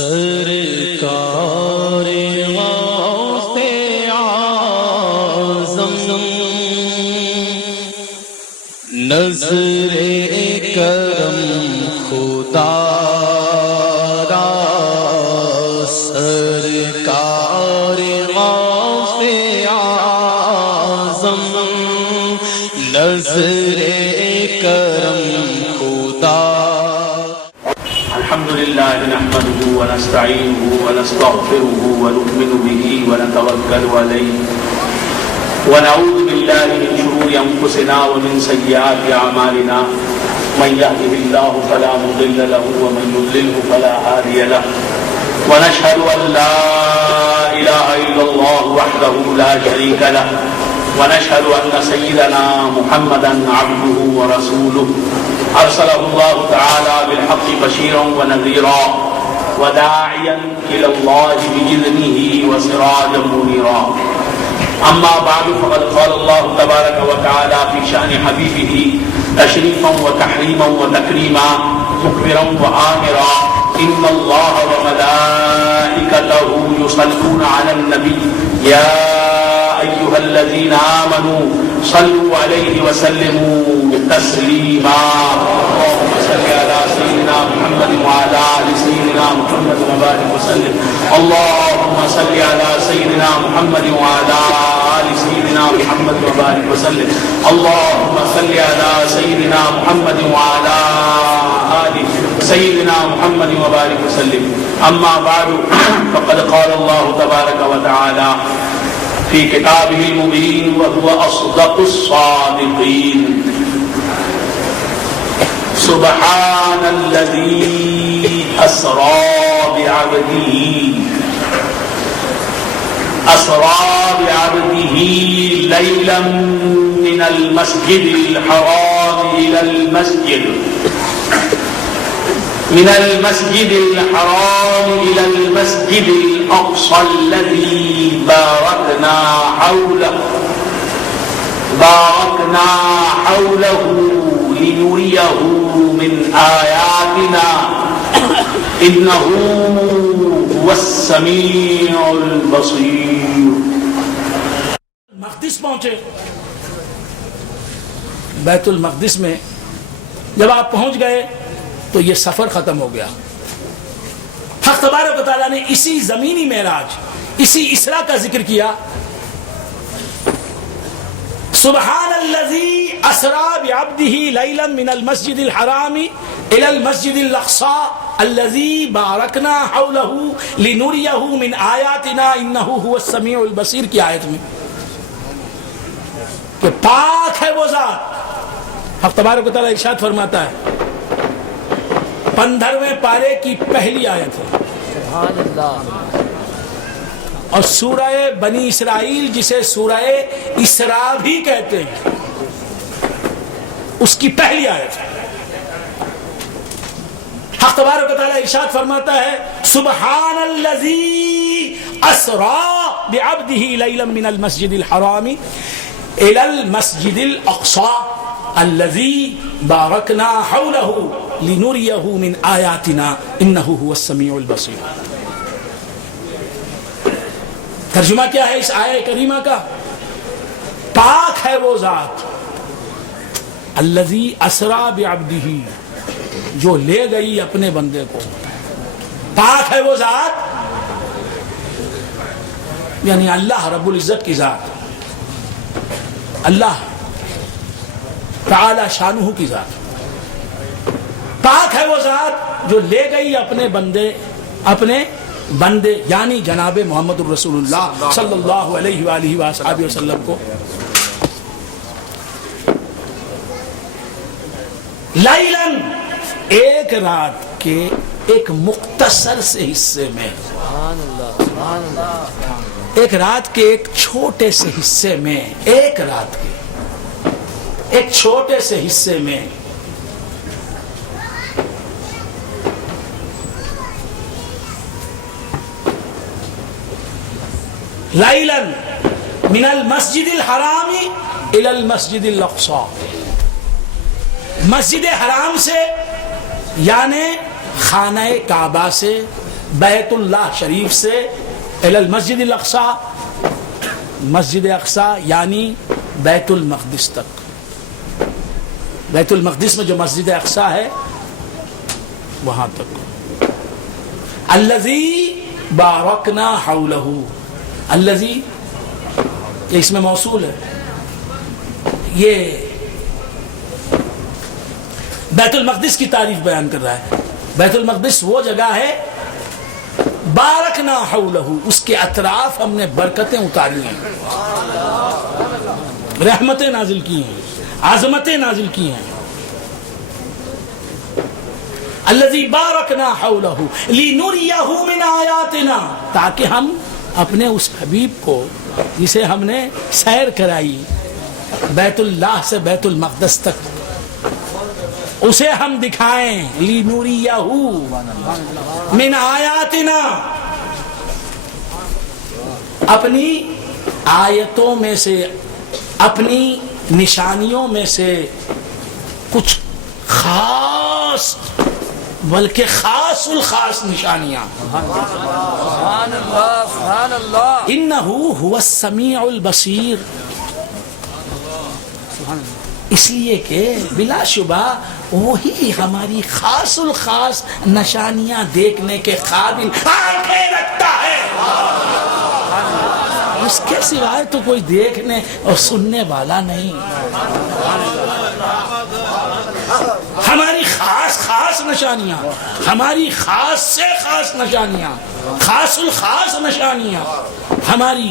سرکار غوث اعظم نظر کرم خدا را سرکار غوث اعظم نظر کرم خدا. الحمد لله نحمده ونستعينه ونستغفره ونؤمن به ونتوكل عليه ونعوذ بالله من شرور أنفسنا ومن سيئات أعمالنا من يهده الله فلا مضل له ومن يضلله فلا هادي له ونشهد أن لا إله إلا الله وحده لا شريك له ونشهد أن سيدنا محمدا عبده ورسوله أرسله الله تعالى بالحق بشيرا ونذيرا وداعيا إلى الله بإذنه وسراجا منيرا. أما بعد فقد قال الله تبارك وتعالى في شأن حبيبه تشريفا وتحريما وتكريما مكبرا وآمرا إن الله وملائكته يصلون على النبي يا أيها الذين آمنوا صلوا عليه وسلموا تسليما. اللهم صل على سيدنا محمد وعلى آل سيدنا محمد وبارك وسلم. اللهم صل على سيدنا محمد وعلى آل سيدنا محمد وبارك وسلم. اللهم صل على سيدنا محمد وعلى آل سيدنا محمد وبارك وسلم. أما بعد فقد قال الله تبارك وتعالى في كتابه المبين وهو أصدق الصادقين سبحان الذي أسرى بعبده ليلا من المسجد الحرام إلى المسجد الأقصى الذي باركنا حوله لنريه من آياتنا إنه هو السميع البصير. مقدس پہنچے. بیت المقدس میں جب آپ پہنچ گئے تو یہ سفر ختم ہو گیا. حق تبارک و تعالیٰ نے اسی زمینی معراج، اسی اسراء کا ذکر کیا. سبحان الذی اسری بعبدہ لیلا من المسجد الحرام الى المسجد الاقصى الذی بارکنا حولہ لنریہ من آیاتنا انہ هو السمیع البصیر کی آیت میں کہ پاک ہے وہ ذات. حق تبارک و تعالیٰ ارشاد فرماتا ہے 15ویں پارے کی پہلی آیت ہے. سبحان اللہ. اور سورہ بنی اسرائیل جسے سورہ اسراء بھی کہتے ہیں اس کی پہلی آیت ہے. حق تبارک و تعالیٰ ارشاد فرماتا ہے سبحان الذی اسری بعبدہ لیلا من المسجد الحرام الى المسجد الاقصى الذی بارکنا حولہ لنریہ من آیاتنا انہ هو السمیع البصیر. ترجمہ کیا ہے اس آیہ کریمہ کا؟ پاک ہے وہ ذات الذی اسری بعبدہ جو لے گئی اپنے بندے کو. پاک ہے وہ ذات یعنی اللہ رب العزت کی ذات، اللہ تعالی شانہ کی ذات. پاک ہے وہ ذات جو لے گئی اپنے بندے یعنی جناب محمد الرسول اللہ صلی اللہ علیہ وآلہ وآلہ وسلم کو لیلاً ایک رات کے ایک مختصر سے حصے میں، ایک رات کے ایک چھوٹے سے حصے میں، ایک رات کے ایک چھوٹے سے حصے میں لیلاً من المسجد الحرام الى المسجد الاقصى، مسجد حرام سے یعنی خانہ کعبہ سے بیت اللہ شریف سے الی المسجد الاقصی، مسجد اقصی یعنی بیت المقدس تک، بیت المقدس میں جو مسجد اقصی ہے وہاں تک. الذی بارکنا حولہ، الذی یہ اس میں موصول ہے، یہ بیت المقدس کی تعریف بیان کر رہا ہے. بیت المقدس وہ جگہ ہے بارکنا حولہ، اس کے اطراف ہم نے برکتیں اتاری ہیں، رحمتیں نازل کی ہیں، عظمتیں نازل کی ہیں. الذی بارکنا حولہ لنریہ من آیاتنا، تاکہ ہم اپنے اس حبیب کو جسے ہم نے سیر کرائی بیت اللہ سے بیت المقدس تک، اسے ہم دکھائیں. لنریہ من آیاتنا، اپنی آیتوں میں سے، اپنی نشانیوں میں سے کچھ خاص بلکہ خاص الخاص نشانیاں. سبحان اللہ سبحان اللہ. انہ هو السمیع البصیر، اس لیے کہ بلا شبہ وہی ہماری خاص الخاص نشانیاں دیکھنے کے قابل آنکھیں رکھتا ہے، اس کے سوائے تو کوئی دیکھنے اور سننے والا نہیں. ہماری خاص خاص نشانیاں، ہماری خاص سے خاص نشانیاں، خاص الخاص نشانیاں، ہماری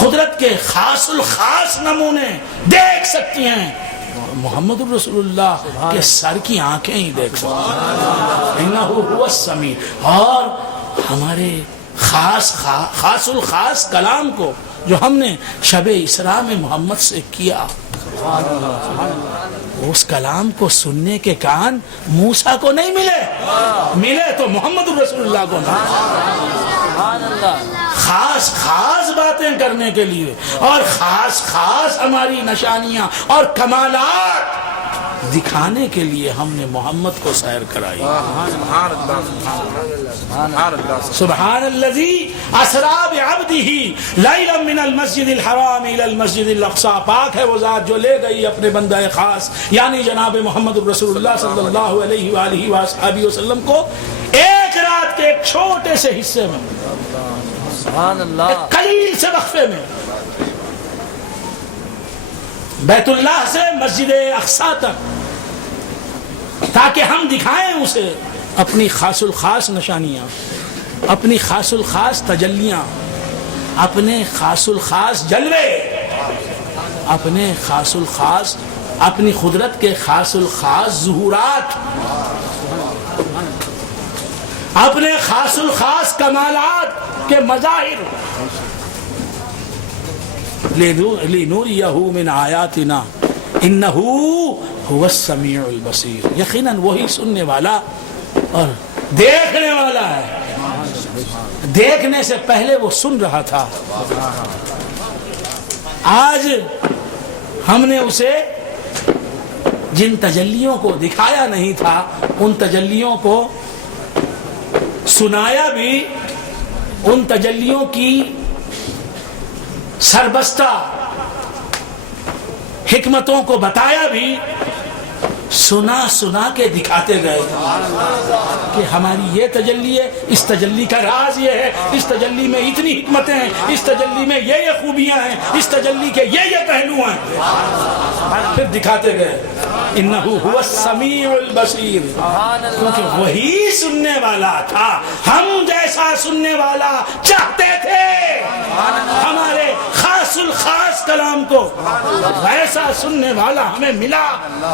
قدرت کے خاص الخاص نمونے دیکھ سکتی ہیں. محمد الرسول اللہ کے سر کی آنکھیں ہی دیکھ سکتی ہیں. انہ هو السمیع. اور ہمارے خاص الخاص کلام کو جو ہم نے شب اسراء میں محمد سے کیا، اس کلام کو سننے کے کان موسیٰ کو نہیں ملے تو محمد الرسول اللہ کو ملے. خاص خاص باتیں کرنے کے لیے اور خاص خاص ہماری نشانیاں اور کمالات دکھانے کے لیے ہم نے محمد کو سیر کرائی. سبحان الذی اسری بعبدہ لیلا من المسجد الحرام الى المسجد الاقصی. پاک ہے وہ ذات جو لے گئی اپنے بندہ خاص یعنی جناب محمد الرسول اللہ صلی اللہ علیہ وآلہ وآلہ وسلم کو ایک رات کے ایک چھوٹے سے حصے میں، سبحان اللہ، قلیل سے وقفے میں، بیت اللہ سے مسجد اقصی تک، تاکہ ہم دکھائیں اسے اپنی خاص الخاص نشانیاں، اپنی خاص الخاص تجلیاں، اپنے خاص الخاص جلوے، اپنے خاص الخاص، اپنی قدرت کے خاص الخاص ظہورات، اپنے خاص الخاص کمالات کے مظاہر. لنریہ من آیاتنا انہ هو السمیع البصیر. یقیناً وہی سننے والا اور دیکھنے والا ہے. دیکھنے سے پہلے وہ سن رہا تھا، آج ہم نے اسے جن تجلیوں کو دکھایا نہیں تھا ان تجلیوں کو سنایا بھی، ان تجلیوں کی سربستہ حکمتوں کو بتایا بھی، سنا کے دکھاتے گئے کہ ہماری یہ تجلی ہے، اس تجلی کا راز یہ ہے، اس تجلی میں اتنی حکمتیں ہیں، اس تجلی میں یہ خوبیاں ہیں، اس تجلی کے یہ پہلو ہیں. پھر دکھاتے گئے انہ هو السمیع البصیر، کیونکہ وہی سننے والا تھا. ہم جیسا سننے والا چاہتے تھے ہمارے خاص الخاص کلام کو، ویسا سننے والا ہمیں ملا.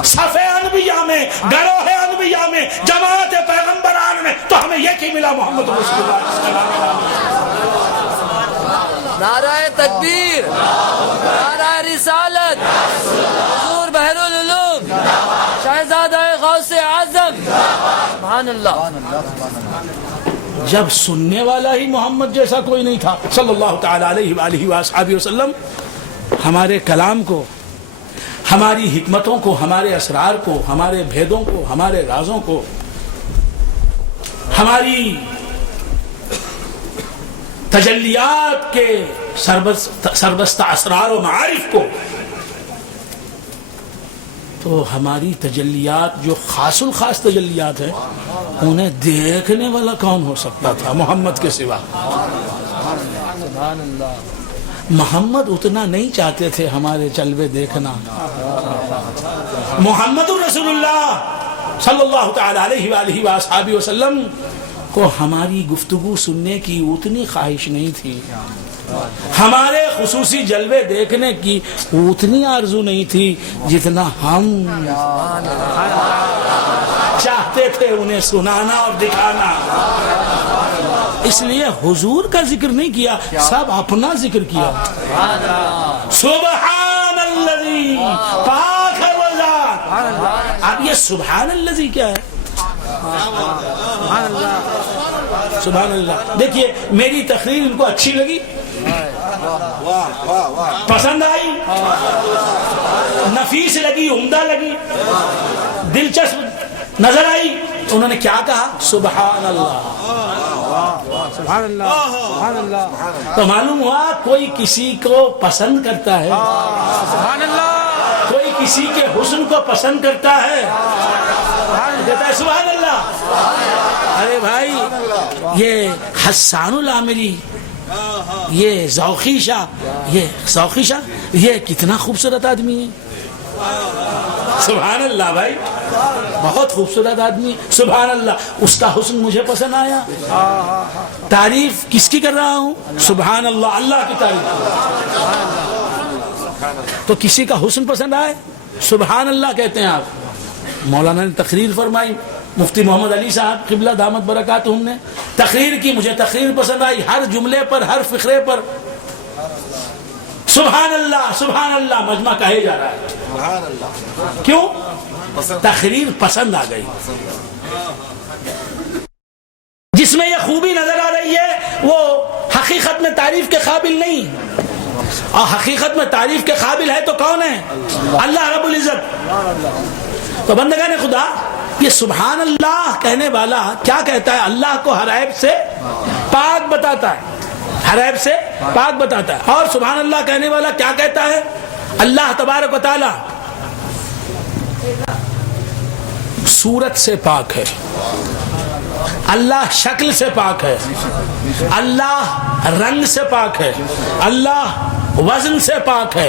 صفِ انبیاء میں، گروہ انبیاء میں، جماعت پیغمبران میں تو ہمیں یہ کی ملا، محمد رسول اللہ. نعرہ تکبیر، نعرہ رسالت، حضور بحر العلوم، شہزادہ غوث اعظم. سبحان اللہ. جب سننے والا ہی محمد جیسا کوئی نہیں تھا صلی اللہ تعالی علیہ وآلہ وآلہ وسلم، ہمارے کلام کو، ہماری حکمتوں کو، ہمارے اسرار کو، ہمارے بھیدوں کو، ہمارے رازوں کو، ہماری تجلیات کے سربستہ اسرار و معارف کو، تو ہماری تجلیات جو خاص الخاص تجلیات ہیں انہیں دیکھنے والا کون ہو سکتا تھا محمد کے سوا؟ سبحان اللہ. محمد اتنا نہیں چاہتے تھے ہمارے جلوے دیکھنا. محمد رسول اللہ صلی اللہ تعالی علیہ وآلہ وآصحابہ وسلم کو ہماری گفتگو سننے کی اتنی خواہش نہیں تھی، ہمارے خصوصی جلوے دیکھنے کی اتنی آرزو نہیں تھی جتنا ہم چاہتے تھے انہیں سنانا اور دکھانا. اس لیے حضور کا ذکر نہیں کیا، سب اپنا ذکر کیا. سبحان الذی، پاک ہے وہ ذات. اب یہ سبحان الذی کیا ہے؟ سبحان اللہ. دیکھیے میری تقریر ان کو اچھی لگی، پسند آئی، نفیس لگی، عمدہ لگی، دلچسپ نظر آئی. انہوں نے کیا کہا؟ سبحان اللہ. سبحان اللہ. سبحان اللہ. تو معلوم ہوا کوئی کسی کو پسند کرتا ہے، سبحان اللہ. کوئی کسی کے حسن کو پسند کرتا ہے، کہتا ہے سبحان اللہ. ارے بھائی یہ حسان العامری، یہ ذوقی شاہ، یہ کتنا خوبصورت آدمی ہے. سبحان اللہ بھائی، بہت خوبصورت آدمی. سبحان اللہ، اس کا حسن مجھے پسند آیا. تعریف کس کی کر رہا ہوں؟ سبحان اللہ، اللہ کی تعریف. تو کسی کا حسن پسند آئے سبحان اللہ کہتے ہیں آپ. مولانا نے تقریر فرمائی، مفتی محمد علی صاحب قبلہ دامت برکاتہم نے تقریر کی، مجھے تقریر پسند آئی. ہر جملے پر، ہر فقرے پر سبحان اللہ سبحان اللہ مجمع کہے جا رہا ہے. سبحان اللہ. کیوں؟ تقریر پسند آ گئی. جس میں یہ خوبی نظر آ رہی ہے وہ حقیقت میں تعریف کے قابل نہیں، اور حقیقت میں تعریف کے قابل ہے تو کون ہے؟ اللہ رب العزت. تو بندگان خدا، یہ سبحان اللہ کہنے والا کیا کہتا ہے؟ اللہ کو ہر عیب سے پاک بتاتا ہے، ہر عیب سے پاک بتاتا ہے. اور سبحان اللہ کہنے والا کیا کہتا ہے؟ اللہ تبارک و تعالی صورت سے پاک ہے، اللہ شکل سے پاک ہے، اللہ رنگ سے پاک ہے، اللہ وزن سے پاک ہے.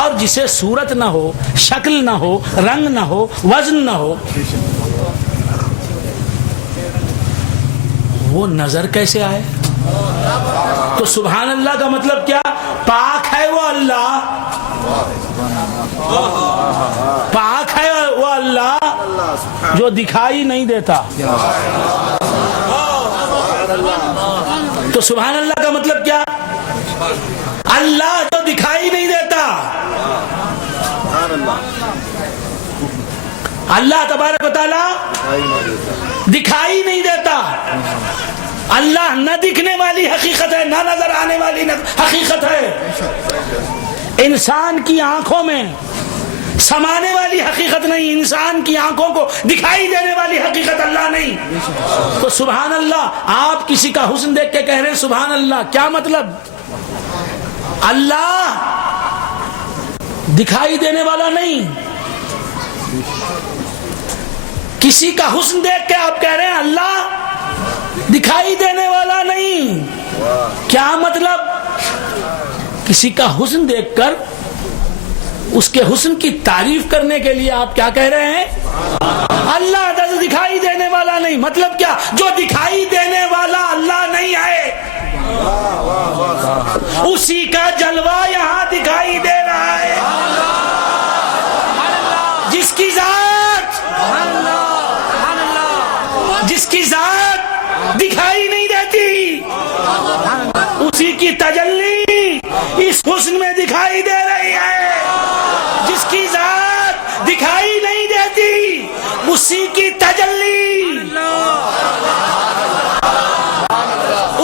اور جسے صورت نہ ہو، شکل نہ ہو، رنگ نہ ہو، وزن نہ ہو، وہ نظر کیسے آئے؟ تو سبحان اللہ کا مطلب کیا؟ پاک ہے وہ اللہ، پاک ہے وہ اللہ جو دکھائی نہیں دیتا. تو سبحان اللہ کا مطلب کیا؟ اللہ جو دکھائی نہیں دیتا. اللہ تبارک و تعالی دکھائی نہیں دیتا. اللہ نہ دکھنے والی حقیقت ہے، نہ نظر آنے والی حقیقت ہے. انسان کی آنکھوں میں سمانے والی حقیقت نہیں، انسان کی آنکھوں کو دکھائی دینے والی حقیقت اللہ نہیں. تو سبحان اللہ، آپ کسی کا حسن دیکھ کے کہہ رہے ہیں سبحان اللہ، کیا مطلب؟ اللہ دکھائی دینے والا نہیں. کسی کا حسن دیکھ کے آپ کہہ رہے ہیں اللہ دکھائی دینے والا نہیں. کیا مطلب؟ کسی کا حسن دیکھ کر اس کے حسن کی تعریف کرنے کے لیے آپ کیا کہہ رہے ہیں؟ اللہ دکھائی دینے والا نہیں. مطلب کیا؟ جو دکھائی دینے والا اللہ نہیں ہے، اسی کا جلوہ یہاں دکھائی دے رہا ہے. جس کی ذات دکھائی نہیں دیتی، اسی کی تجلی اس حسن میں دکھائی دے رہی ہے. جس کی ذات دکھائی نہیں دیتی، اسی کی تجلی،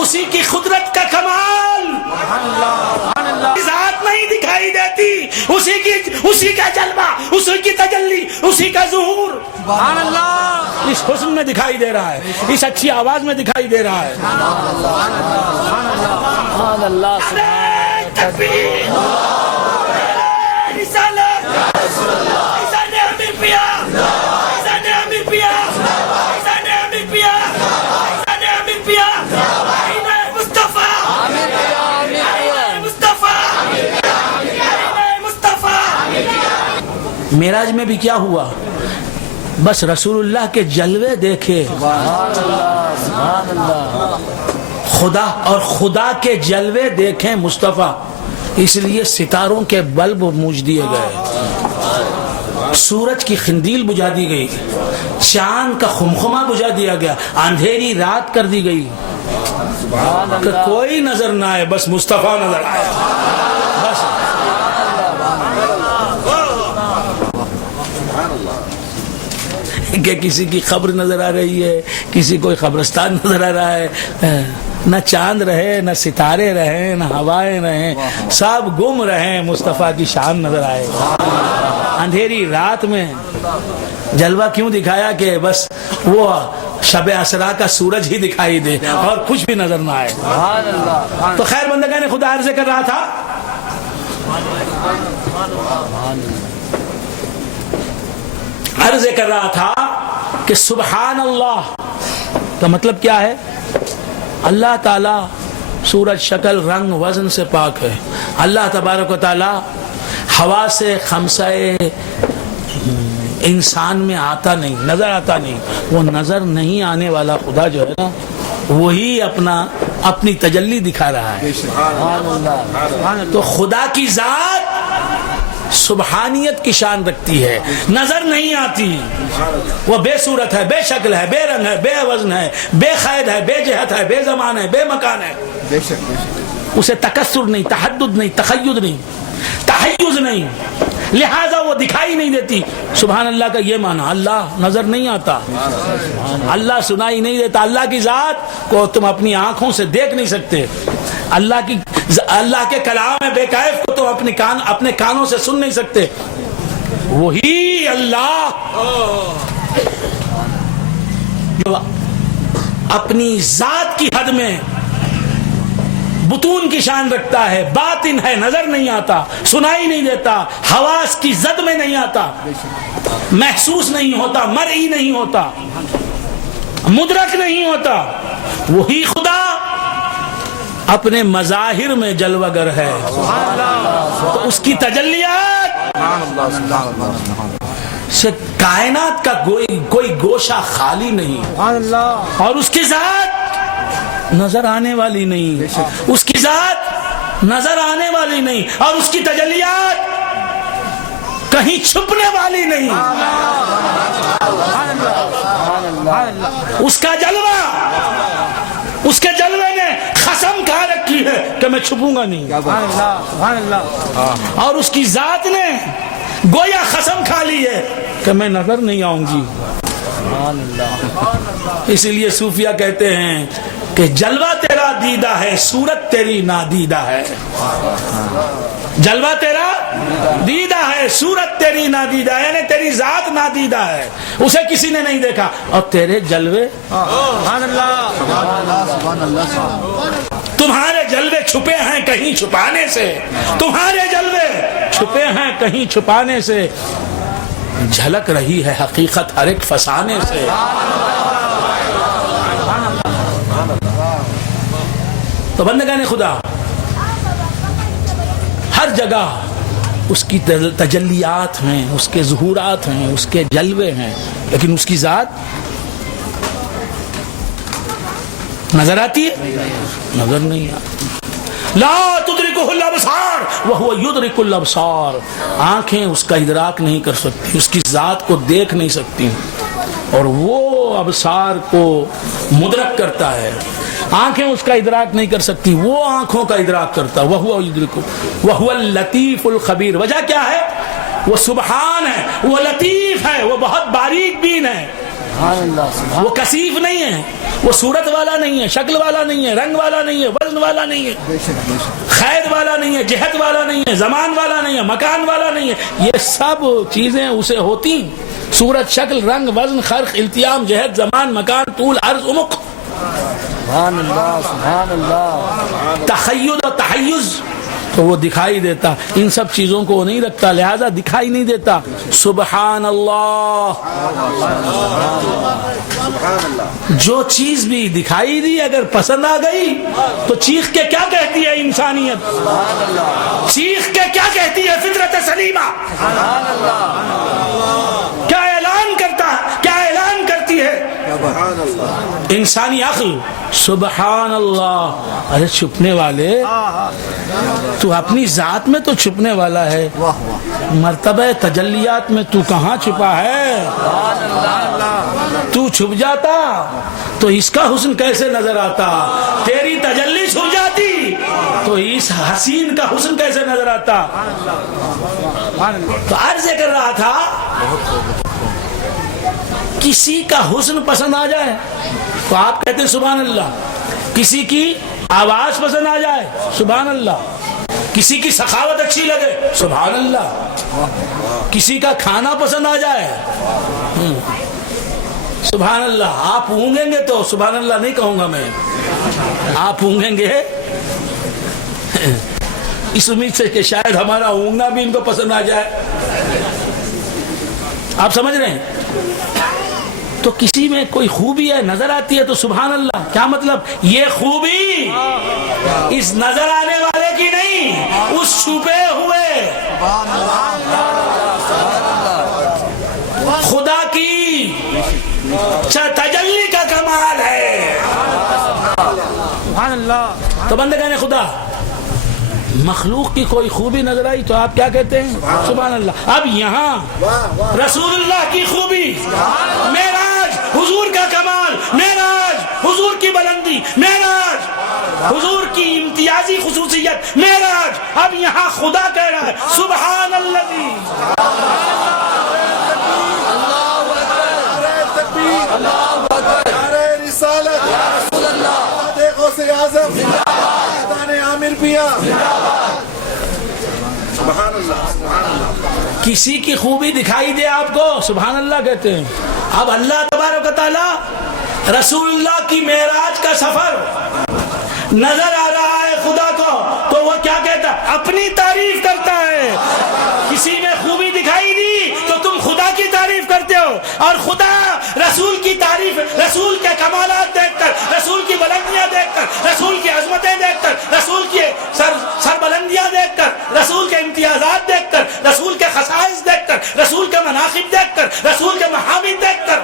اسی کی قدرت کا کمال، ذات نہیں دکھائی دیتی، اسی کا جلوہ، اسی کی تجلی، اسی کا ظہور اس حسن میں دکھائی دے رہا ہے، اس اچھی آواز میں دکھائی دے رہا ہے. سبحان اللہ تکبیر رسالت ایسا نے امیر پیا ایسا نے امیر پیا ایسا نے امیر پیا ایسا نے امیر پیا مصطفیٰ معراج میں بھی کیا ہوا؟ بس رسول اللہ کے جلوے دیکھے، خدا اور خدا کے جلوے دیکھیں مصطفیٰ، اس لیے ستاروں کے بلب موج دیے گئے، سورج کی خندیل بجھا دی گئی، چاند کا خمخمہ بجھا دیا گیا، اندھیری رات کر دی گئی کہ کوئی نظر نہ آئے، بس مصطفیٰ نظر آئے۔ بس کہ کسی کی قبر نظر آ رہی ہے، کسی کوئی قبرستان نظر آ رہا ہے، نہ چاند رہے، نہ ستارے رہے، نہ ہوائیں رہیں، سب گم رہے، مصطفیٰ کی شان نظر آئے۔ اندھیری رات میں جلوہ کیوں دکھایا کہ بس وہ شب اسرا کا سورج ہی دکھائی دے اور کچھ بھی نظر نہ آئے۔ تو خیر بندگان خدا عرض کر رہا تھا کہ سبحان اللہ کا مطلب کیا ہے؟ اللہ تعالی صورت، شکل، رنگ، وزن سے پاک ہے۔ اللہ تبارک و تعالی ہوا سے خمسہ انسان میں آتا نہیں، نظر آتا نہیں، وہ نظر نہیں آنے والا خدا جو ہے نا، وہی اپنی تجلی دکھا رہا ہے۔ تو خدا کی ذات سبحانیت کی شان رکھتی ہے، نظر نہیں آتی، وہ بے صورت ہے، بے شکل ہے، بے رنگ ہے، بے وزن ہے، بے قید ہے، بے جہت ہے، بے زمان ہے، بے مکان ہے، اسے تکسر نہیں، تحدد نہیں، تخید نہیں، تحیز نہیں، لہذا وہ دکھائی نہیں دیتی۔ سبحان اللہ کا یہ معنی، اللہ نظر نہیں آتا، اللہ سنائی نہیں دیتا، اللہ کی ذات کو تم اپنی آنکھوں سے دیکھ نہیں سکتے، اللہ کے کلام بے کیف کو تم اپنے کانوں سے سن نہیں سکتے۔ وہی اللہ جو اپنی ذات کی حد میں بطون کی شان رکھتا ہے، باطن ہے، نظر نہیں آتا، سنائی نہیں دیتا، حواس کی زد میں نہیں آتا، محسوس نہیں ہوتا، مرئی نہیں ہوتا، مدرک نہیں ہوتا، وہی خدا اپنے مظاہر میں جلوہ گر ہے۔ تو اس کی تجلیات سے کائنات کا کوئی گوشہ خالی نہیں، اور اس کی ذات نظر آنے والی نہیں، اس کی ذات نظر آنے والی نہیں، اور اس کی تجلیات کہیں چھپنے والی نہیں۔ اس کا جلوہ، اس کے جلوے نے قسم کھا رکھی ہے کہ میں چھپوں گا نہیں، اور اس کی ذات نے گویا قسم کھا لی ہے کہ میں نظر نہیں آؤں گی۔ اسی لیے صوفیہ کہتے ہیں کہ جلوہ تیرا دیدہ ہے، صورت تیری نادیدہ ہے۔ جلوہ تیرا دیدہ ہے، صورت تیری نادیدہ ہے، یعنی تیری ذات نادیدہ ہے، اسے کسی نے نہیں دیکھا، اور تیرے جلوے، تمہارے جلوے چھپے ہیں کہیں چھپانے سے، تمہارے جلوے چھپے ہیں کہیں چھپانے سے، جھلک رہی ہے حقیقت ہر ایک فسانے سے۔ تو بندگان خدا، ہر جگہ اس کی تجلیات ہیں، اس کے ظہورات ہیں، اس کے جلوے ہیں، لیکن اس کی ذات نظر آتی ہے؟ نظر نہیں آتی۔ لا تدرکہ الابصار وہو یدرک الابصار، آنکھیں اس کا ادراک نہیں کر سکتی، اس کی ذات کو دیکھ نہیں سکتی، اور وہ ابصار کو مدرک کرتا ہے۔ آنکھیں اس کا ادراک نہیں کر سکتی، وہ آنکھوں کا ادراک کرتا ہے۔ وہو یدرک، وہو اللطیف الخبیر۔ وجہ کیا ہے؟ وہ سبحان ہے، وہ لطیف ہے، وہ بہت باریک بین ہے، وہ کثیف نہیں ہے، وہ صورت والا نہیں ہے، شکل والا نہیں ہے، رنگ والا نہیں ہے، وزن والا نہیں ہے، قید والا نہیں ہے، جہت والا نہیں ہے، زمان والا نہیں ہے، مکان والا نہیں ہے۔ یہ سب چیزیں اسے ہوتی، صورت، شکل، رنگ، وزن، خرق، التیام، جہت، زمان، مکان، طول، عرض، عمق، سبحان اللہ سبحان اللہ تخیل اور تحیز تو وہ دکھائی دیتا، ان سب چیزوں کو وہ نہیں رکھتا، لہذا دکھائی نہیں دیتا. سبحان اللہ. جو چیز بھی دکھائی دی اگر پسند آ گئی تو چیخ کے کیا کہتی ہے انسانیت؟ چیخ کے کیا کہتی ہے فطرت سلیمہ؟ کیا اعلان کرتا ہے، کیا اعلان کرتی ہے انسانی عقل؟ سبحان اللہ. ارے چھپنے والے، تو اپنی ذات میں تو چھپنے والا ہے، مرتبہ تجلیات میں تو کہاں چھپا ہے؟ تو چھپ جاتا تو اس کا حسن کیسے نظر آتا؟ تیری تجلی چھپ جاتی تو اس حسین کا حسن کیسے نظر آتا؟ تو عرض کر رہا تھا کسی کا حسن پسند آ جائے تو آپ کہتے ہیں سبحان اللہ. کسی کی آواز پسند آ جائے سبحان اللہ. کسی کی سخاوت اچھی لگے سبحان اللہ. کسی کا کھانا پسند آ جائے سبحان اللہ. آپ اونگیں گے تو سبحان اللہ نہیں کہوں گا میں، آپ اونگیں گے اس امید سے کہ شاید ہمارا اونگنا بھی ان کو پسند آ جائے. آپ سمجھ رہے ہیں؟ تو کسی میں کوئی خوبی ہے نظر آتی ہے تو سبحان اللہ. کیا مطلب؟ یہ خوبی اس نظر آنے والے کی نہیں، اس چھپے ہوئے خدا کی تجلی کا کمال ہے. سبحان اللہ. تو بندگان خدا، مخلوق کی کوئی خوبی نظر آئی تو آپ کیا کہتے ہیں؟ سبحان اللہ. اب یہاں رسول اللہ کی خوبی، معراج حضور کا کمال، معراج حضور کی بلندی، معراج حضور کی امتیازی خصوصیت، معراج. اب یہاں خدا کہہ رہا ہے سبحان الذی. کسی کی خوبی دکھائی دے آپ کو سبحان اللہ کہتے ہیں. اب اللہ تبارک و تعالی رسول اللہ کی معراج کا سفر نظر آ رہا ہے خدا کو تو وہ کیا کہتا ہے؟ اپنی تعریف کرتا ہے. کسی میں خوبی دکھائی دی تو تم خدا کی تعریف کرتے ہو، اور خدا رسول کی تعریف، رسول کے کمالات دیکھ کر، رسول کی بلندیاں دیکھ کر، رسول کی عظمتیں دیکھ کر، رسول کی سر بلندیاں دیکھ کر، رسول کے امتیازات دیکھ کر، رسول کے خصائص دیکھ کر، رسول کے مناقب دیکھ کر، رسول کے محامد دیکھ کر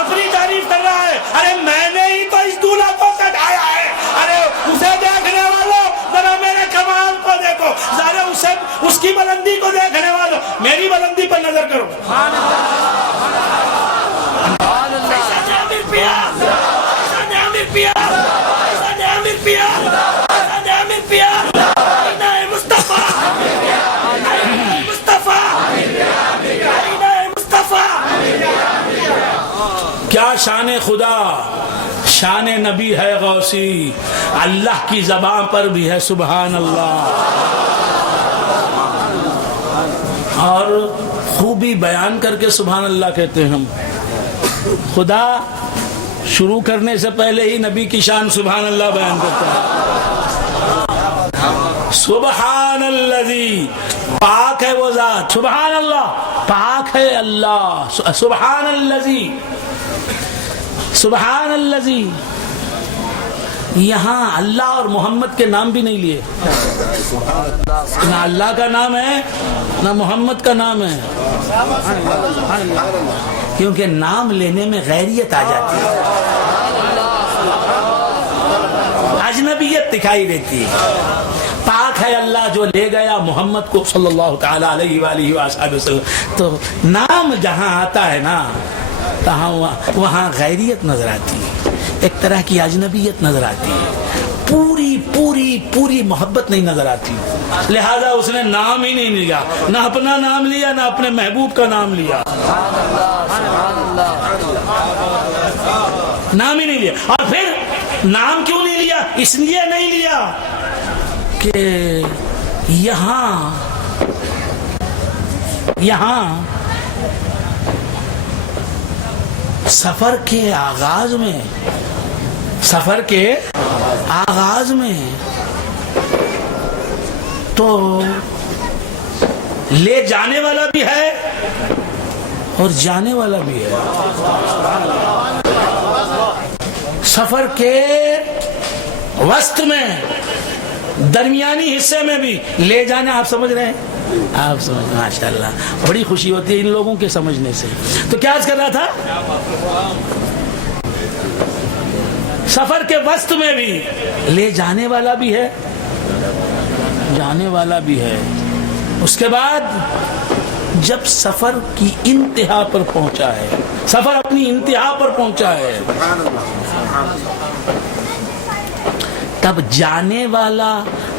اپنی تعریف کر رہا ہے. ارے میں نے ہی تو اس دولہا کو سجایا ہے. ارے اسے دیکھنے والوں ذرا میرے کمال کو دیکھو، ذرا اسے اس کی بلندی کو دیکھنے والوں میری بلندی پر نظر کرو. کیا شان خدا، شان نبی ہے غوثی، اللہ کی زبان پر بھی ہے سبحان اللہ. اور خوبی بیان کر کے سبحان اللہ کہتے ہیں ہم. خدا شروع کرنے سے پہلے ہی نبی کی شان سبحان اللہ بیان کرتا ہے. سبحان الذی، پاک ہے وہ ذات، سبحان اللہ، پاک ہے اللہ. سبحان الذی، سبحان الذی. یہاں اللہ اور محمد کے نام بھی نہیں لیے، نہ اللہ کا نام ہے نہ محمد کا نام ہے، کیونکہ نام لینے میں غیریت آ جاتی ہے، اجنبیت دکھائی دیتی ہے. پاک ہے اللہ جو لے گیا محمد کو صلی اللہ تعالی علیہ وآلہ وسلم. تو نام جہاں آتا ہے نا وہاں غیریت نظر آتی ہے، ایک طرح کی اجنبیت نظر آتی ہے، پوری پوری پوری محبت نہیں نظر آتی. لہذا اس نے نام ہی نہیں لیا، نہ اپنا نام لیا نہ اپنے محبوب کا نام لیا، نام ہی نہیں لیا. اور پھر نام کیوں نہیں لیا؟ اس لیے نہیں لیا کہ یہاں سفر کے آغاز میں سفر کے آغاز میں تو لے جانے والا بھی ہے اور جانے والا بھی ہے. سفر کے وسط میں درمیانی حصے میں بھی لے جانا. آپ سمجھ رہے ہیں؟ آپ سمجھ. ماشاءاللہ بڑی خوشی ہوتی ہے ان لوگوں کے سمجھنے سے. تو کیا عرض کر رہا تھا؟ سفر کے وسط میں بھی لے جانے والا بھی ہے جانے والا بھی ہے. اس کے بعد جب سفر کی انتہا پر پہنچا ہے, سفر اپنی انتہا پر پہنچا ہے, تب جانے والا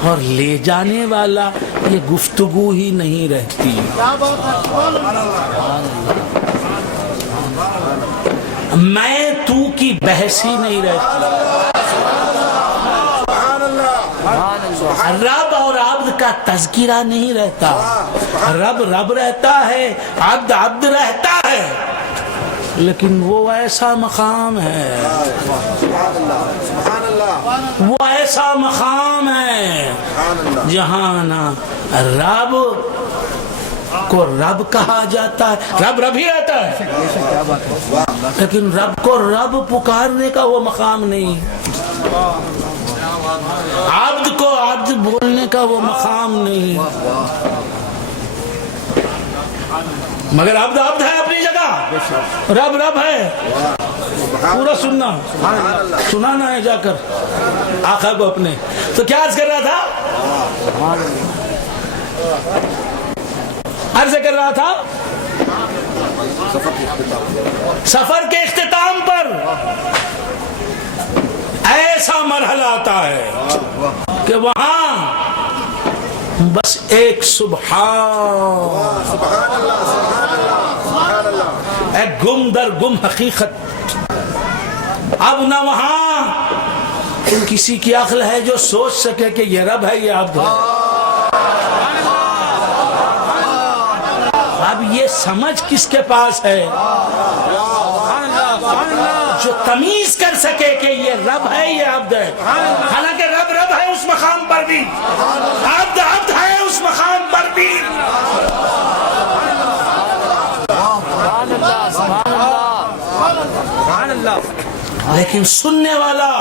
اور لے جانے والا یہ گفتگو ہی نہیں رہتی. میں تو کی بحث ہی نہیں رہتی. رب اور عبد کا تذکرہ نہیں رہتا. رب رب رہتا ہے, عبد عبد رہتا ہے, لیکن وہ ایسا مقام ہے, وہ ایسا مقام ہے جہاں نہ رب کو رب کہا جاتا ہے. رب رب ہی رہتا ہے, لیکن رب کو رب پکارنے کا وہ مقام نہیں. عبد کو عبد بولنے کا وہ مقام نہیں. مگر عبد عبد ہے اپنی جگہ, رب رب ہے. پورا سنانا ہے جا کر آقا کو اپنے. تو کیا عرض کر رہا تھا؟ عرض کر رہا تھا سفر کے اختتام پر ایسا مرحلہ آتا ہے کہ وہاں بس ایک سبحان, ایک گم در گم حقیقت. اب نہ وہاں کسی کی عقل ہے جو سوچ سکے کہ یہ رب ہے یہ عبد ہے. اب یہ سمجھ کس کے پاس ہے جو تمیز کر سکے کہ یہ رب ہے یہ عبد ہے. حالانکہ رب رب ہے اس مقام پر بھی, عبد عبد ہے اس مقام پر بھی. لیکن سننے والا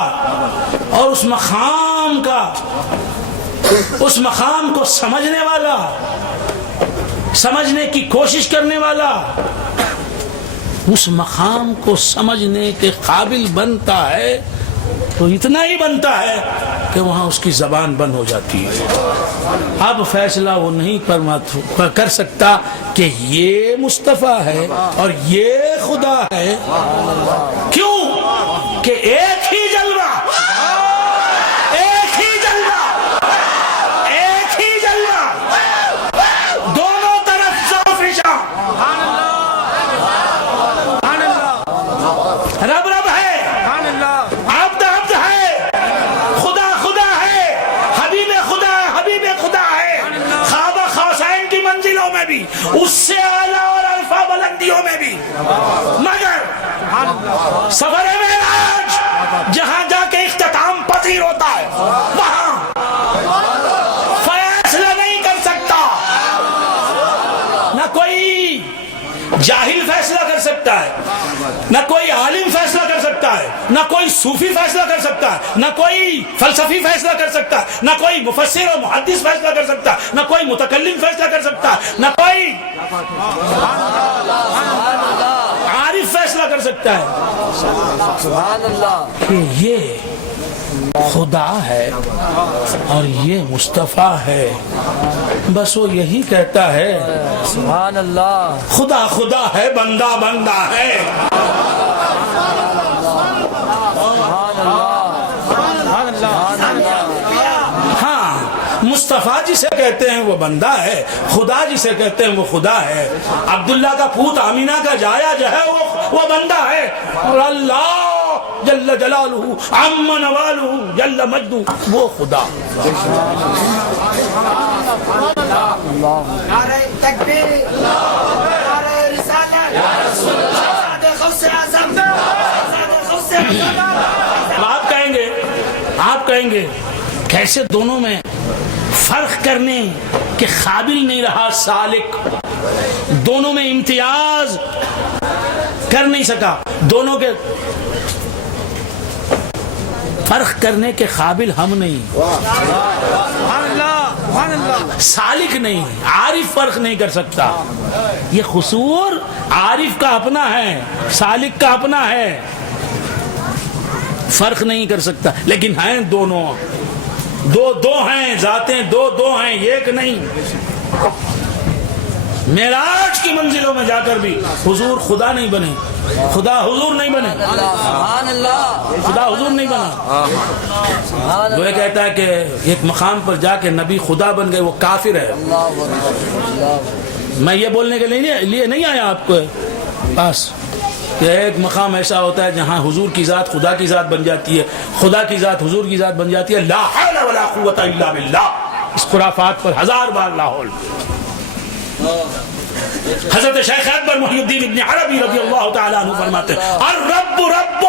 اور اس مقام کو سمجھنے والا, سمجھنے کی کوشش کرنے والا اس مقام کو سمجھنے کے قابل بنتا ہے تو اتنا ہی بنتا ہے کہ وہاں اس کی زبان بند ہو جاتی ہے. اب فیصلہ وہ نہیں کر سکتا کہ یہ مصطفیٰ ہے اور یہ خدا ہے. کیوں کہ ایک ہی جلوہ, ایک ہی جلوہ, ایک ہی جلوہ, دونوں طرف زوفشاں. رب رب ہے, عبد عبد ہے, خدا خدا ہے, حبیب خدا حبیب خدا ہے. خواب خاصین کی منزلوں میں بھی, اس سے اعلیٰ اور الفا بلندیوں میں بھی. مگر سفر معراج جہاں جا کے اختتام پذیر ہوتا ہے وہاں فیصلہ نہیں کر سکتا. نہ کوئی جاہل فیصلہ کر سکتا ہے, نہ کوئی عالم فیصلہ کر سکتا ہے, نہ کوئی صوفی فیصلہ کر سکتا ہے, نہ کوئی فلسفی فیصلہ کر سکتا ہے, نہ کوئی مفسر اور محدث فیصلہ کر سکتا ہے, نہ کوئی متکلم فیصلہ کر سکتا ہے, نہ کوئی عارف فیصلہ کر سکتا ہے کہ یہ خدا ہے اور یہ مصطفیٰ ہے. بس وہ یہی کہتا ہے سبحان اللہ, خدا خدا ہے, بندہ بندہ ہے. ہاں, مصطفیٰ جسے کہتے ہیں وہ بندہ ہے, خدا جسے کہتے ہیں وہ خدا ہے. عبداللہ کا پوت آمینہ کا جایا جو ہے وہ بندہ ہے, اور اللہ جل جلالہ عم نوالہ جل مجدہ وہ خدا. نعرہ تکبیر, نعرہ رسالت, یا رسول اللہ, غوث اعظم, غوث اعظم. آپ کا کہیں گے کیسے دونوں میں فرق کرنے کے قابل نہیں رہا سالک، دونوں میں امتیاز کر نہیں سکا، دونوں کے فرق کرنے کے قابل ہم نہیں، سالک نہیں، عارف فرق نہیں کر سکتا. یہ قصور عارف کا اپنا ہے، سالک کا اپنا ہے، فرق نہیں کر سکتا. لیکن ہیں دونوں، دو ہیں ذاتیں، دو ہیں، ایک نہیں. معراج کی منزلوں میں جا کر بھی حضور خدا نہیں بنے، خدا حضور نہیں بنے، خدا حضور نہیں بنا. وہ یہ کہتا ہے کہ ایک مقام پر جا کے نبی خدا بن گئے، وہ کافر ہے. میں یہ بولنے کے لیے نہیں آیا آپ کو پاس کہ ایک مقام ایسا ہوتا ہے جہاں حضور کی ذات خدا کی ذات بن جاتی ہے، خدا کی ذات حضور کی ذات بن جاتی ہے. لا حول ولا قوت الا باللہ. اس خرافات پر 1000 بار لا حول. حضرت شیخ اکبر محی الدین ابن عربی رضی اللہ تعالی عنہ فرماتے ہیں الرب رب،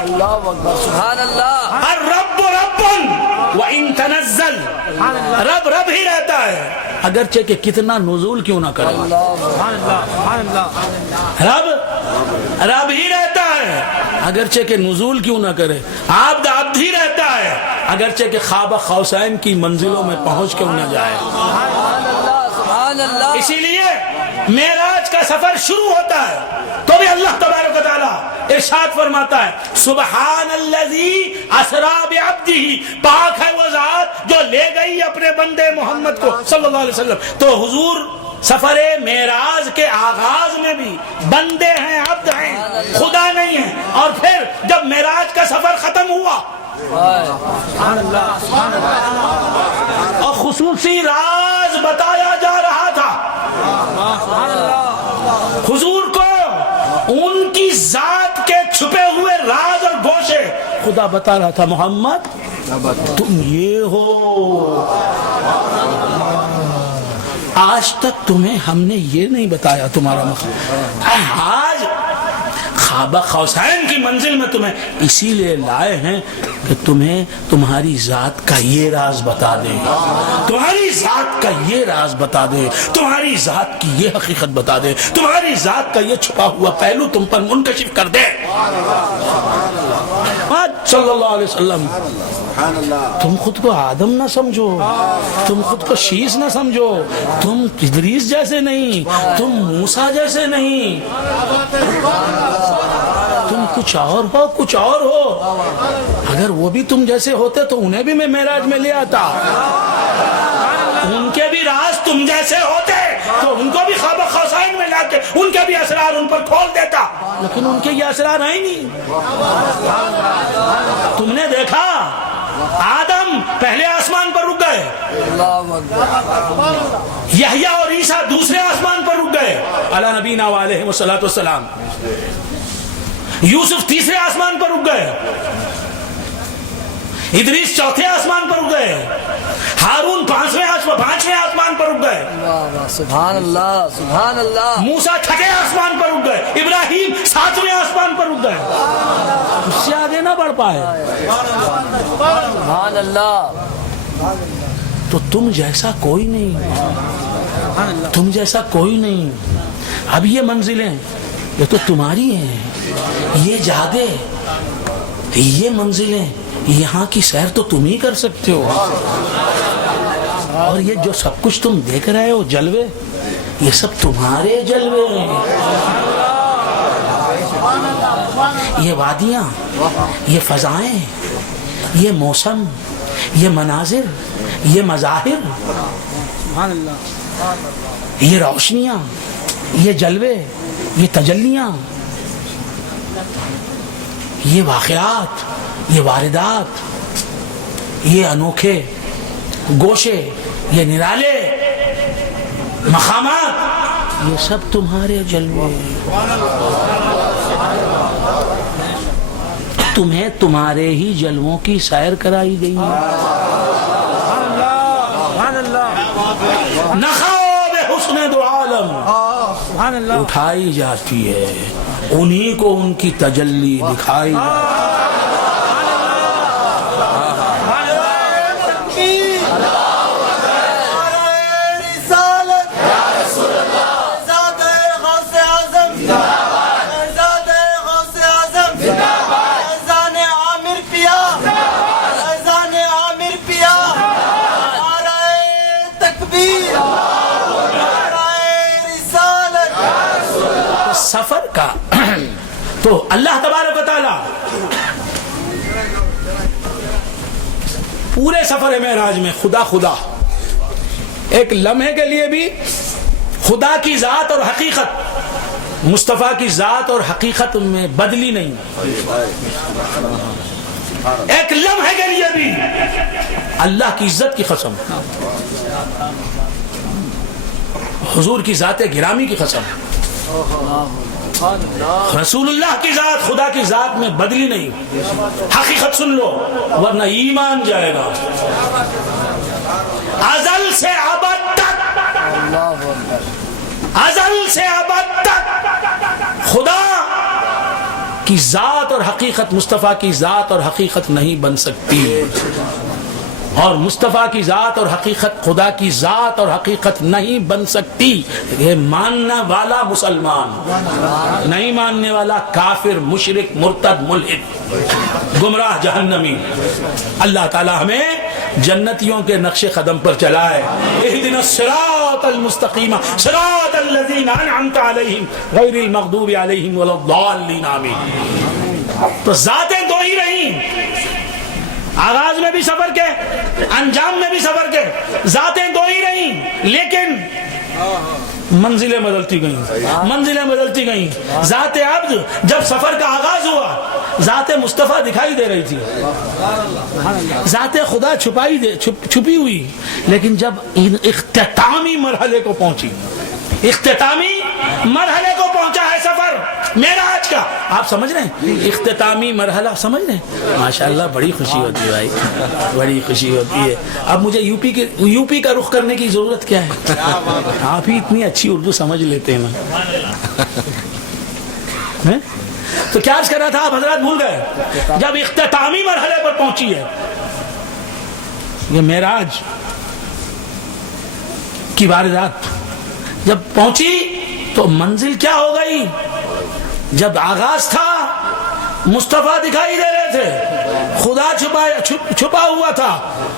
اللہ اکبر، سبحان اللہ. الرب رب وان تنزل. رب رب ہی رہتا ہے اگرچہ کہ کتنا نزول کیوں نہ کرے. رب ہی رہتا ہے اگرچہ کہ نزول کیوں نہ کرے. عبد عبد ہی رہتا ہے اگرچہ کہ خواب قوسین کی منزلوں میں پہنچ کیوں نہ جائے. سبحان اللہ. اسی لیے معراج کا سفر شروع ہوتا ہے تو بھی اللہ تبارک و تعالی ارشاد فرماتا ہے سبحان الذی اسری بعبدہ. پاک ہے وہ ذات جو لے گئی اپنے بندے محمد کو صلی اللہ علیہ وسلم. تو حضور سفر معراج کے آغاز میں بھی بندے ہیں، عبد ہیں، خدا نہیں ہیں. اور پھر جب معراج کا سفر ختم ہوا اور خصوصی راز بتایا جا رہا تھا حضور کو، ان کی ذات کے چھپے ہوئے راز اور گوشے خدا بتا رہا تھا محمد تم یہ ہو. آج تک تمہیں ہم نے یہ نہیں بتایا تمہارا مقام. آج خواب قوسین کی منزل میں تمہیں اسی لیے لائے ہیں کہ تمہیں تمہاری ذات کا یہ راز بتا دیں، تمہاری ذات کا یہ راز بتا دیں، تمہاری ذات کی یہ حقیقت بتا دیں، تمہاری ذات کا یہ چھپا ہوا پہلو تم پر منکشف کر دے. صلی اللہ علیہ وسلم تم خود کو آدم نہ سمجھو، تم خود کو شیش نہ سمجھو، تم ادریس جیسے نہیں، تم موسیٰ جیسے نہیں، تم کچھ اور ہو، کچھ اور ہو. اگر وہ بھی تم جیسے ہوتے تو انہیں بھی میں معراج میں لے آتا، ان کے بھی راز تم جیسے ہوتے تو ان کو بھی خواب قوسین میں لا کے ان کے بھی اسرار ان پر کھول دیتا. لیکن ان کے یہ اسرار ہیں نہیں. تم نے دیکھا آدم پہلے آسمان پر رک گئے، یحییٰ اور عیسیٰ دوسرے آسمان پر رک گئے علی نبینا وعلیہ الصلوۃ والسلام، یوسف تیسرے آسمان پر رک گئے، ادریس چوتھے آسمان پر رک گئے، ہارون پانچویں آسمان پر رک گئے، سبحان اللہ، سبحان اللہ. موسیٰ چھٹے آسمان پر رک گئے، ابراہیم ساتویں آسمان پر رک گئے. اس سے آگے نہ بڑھ پائے. سبحان اللہ. تو تم جیسا کوئی نہیں، تم جیسا کوئی نہیں. اب یہ منزلیں یہ تو تمہاری ہیں، یہ جاگے، یہ منزلیں، یہاں کی سیر تو تم ہی کر سکتے ہو. اور یہ جو سب کچھ تم دیکھ رہے ہو جلوے، یہ سب تمہارے جلوے ہیں. یہ وادیاں، یہ فضائیں، یہ موسم، یہ مناظر، یہ مظاہر، یہ روشنیاں، یہ جلوے، یہ تجلیاں، یہ واقعات، یہ واردات، یہ انوکھے گوشے، یہ نرالے مقامات، یہ سب تمہارے جلوے. تمہیں تمہارے ہی جلووں کی سیر کرائی گئی ہے. نخواب حسن دو عالم اٹھائی جاتی ہے، انہی کو ان کی تجلی دکھائی جاتی ہے. کا تو اللہ تبارک و تعالی پورے سفر معراج میں خدا خدا ایک لمحے کے لیے بھی خدا کی ذات اور حقیقت مصطفیٰ کی ذات اور حقیقت میں بدلی نہیں. ایک لمحے کے لیے بھی اللہ کی عزت کی قسم, حضور کی ذات گرامی کی قسم, رسول اللہ کی ذات خدا کی ذات میں بدلی نہیں. حقیقت سن لو ورنہ ایمان جائے گا. ازل سے ابد تک, ازل سے ابد تک خدا کی ذات اور حقیقت مصطفیٰ کی ذات اور حقیقت نہیں بن سکتی, اور مصطفیٰ کی ذات اور حقیقت خدا کی ذات اور حقیقت نہیں بن سکتی. یہ ماننے والا مسلمان, نہیں ماننے والا کافر, مشرک, مرتد, ملحد, گمراہ, جہنمی. اللہ تعالی ہمیں جنتیوں کے نقش قدم پر چلائے. اہدنا الصراط المستقیم صراط الذین انعمت علیہم غیر المغضوب علیہم ولا الضالین. آمین. تو ذاتیں دو ہی رہیں, آغاز میں بھی سفر کے, انجام میں بھی سفر کے, ذاتیں دو ہی رہیں, لیکن منزلیں بدلتی گئیں, منزلیں بدلتی گئیں. ذات عبد جب سفر کا آغاز ہوا ذات مصطفیٰ دکھائی دے رہی تھی, ذات خدا چھپی ہوئی, لیکن جب اختتامی مرحلے کو پہنچی, اختتامی مرحلے کو پہنچا ہے سفر معراج کا, آپ سمجھ رہے ہیں اختتامی مرحلہ, سمجھ رہے ہیں؟ ماشاءاللہ بڑی خوشی ہوتی ہے بھائی, بڑی خوشی ہوتی ہے. اب مجھے یو پی کا رخ کرنے کی ضرورت کیا ہے, آپ ہی اتنی اچھی اردو سمجھ لیتے ہیں نا. تو کیا عرض کر رہا تھا, آپ حضرات بھول گئے. جب اختتامی مرحلے پر پہنچی ہے یہ معراج کی واردات, جب پہنچی تو منزل کیا ہو گئی. جب آغاز تھا مصطفیٰ دکھائی دے رہے تھے, خدا چھپا ہوا تھا.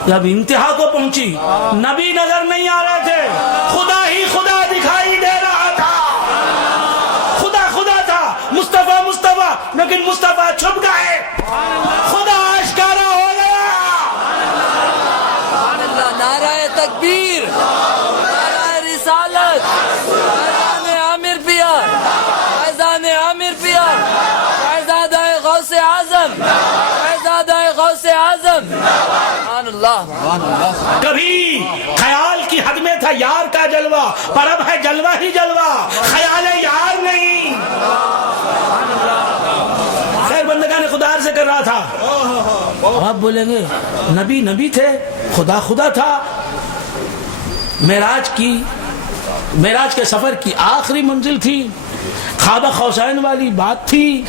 جب انتہا کو پہنچی نبی نظر نہیں آ رہے تھے, خدا ہی خدا دکھائی دے رہا تھا. خدا خدا تھا, مصطفیٰ مصطفیٰ, لیکن مصطفیٰ چھپ گئے, خدا اشکارا ہو گیا. نعرہ تکبیر, نعرہ رسالت, فیضان عامر پیا, فیضان عامر پیا, فیضادہ غوث اعظم, فیضادہ غوث اعظم. سبحان اللہ. کبھی خیال کی حد میں تھا یار کا جلوہ, پر اب ہے جلوہ ہی جلوہ, خیال یار نہیں. خیر بندگان خدا سے کر رہا تھا, آپ بولیں گے نبی نبی تھے, خدا خدا تھا. معراج کے سفر کی آخری منزل تھی, خواب قوسین والی بات تھی,